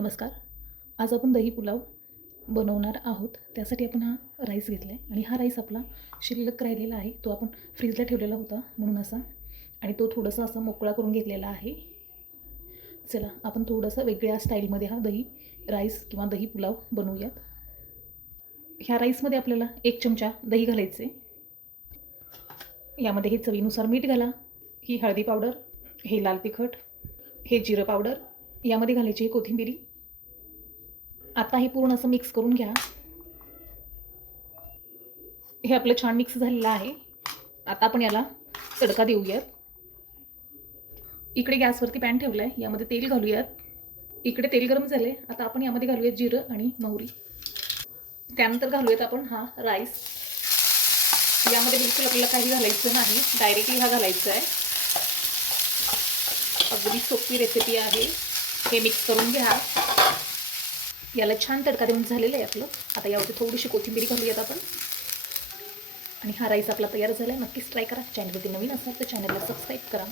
नमस्कार. आज आपण दही पुलाव बनवणार आहोत. त्यासाठी आपण हा राईस घेतला आहे आणि हा राईस आपला शिल्लक राहिलेला आहे. तो आपण फ्रीजला ठेवलेला होता म्हणून असा, आणि तो थोडासा असा मोकळा करून घेतलेला आहे. चला आपण थोडंसं वेगळ्या स्टाईलमध्ये हा दही राईस किंवा दही पुलाव बनवूयात. ह्या राईसमध्ये आपल्याला 1 चमचा दही घालायचे. यामध्ये हे चवीनुसार मीठ घाला, ही हळदी पावडर, हे लाल तिखट, हे जिरं पावडर, यामध्ये घालायची ही कोथिंबिरी. आता हे पूर्ण असं मिक्स करून घ्या. हे आपलं छान मिक्स झालेलं आहे. आता आपण याला तडका देऊयात. इकडे गॅसवरती पॅन ठेवला आहे, यामध्ये तेल घालूयात. इकडे तेल गरम झाले. आता आपण यामध्ये घालूयात जिरं आणि मोहरी. त्यानंतर घालूयात आपण हा राईस. यामध्ये बिलकुल आपल्याला काही घालायचं नाही, डायरेक्टली हा घालायचा आहे. अगदी सोपी रेसिपी आहे. हे मिक्स करून घ्या. याला छान तडका देऊन झालेलं आहे आपलं. आता यावरती थोडीशी कोथिंबीर घालूयात आपण. आणि हा राईस आपला तयार झाला आहे. नक्कीच ट्राय करा. चॅनलवरती नवीन असाल तर चॅनलला सबस्क्राईब करा.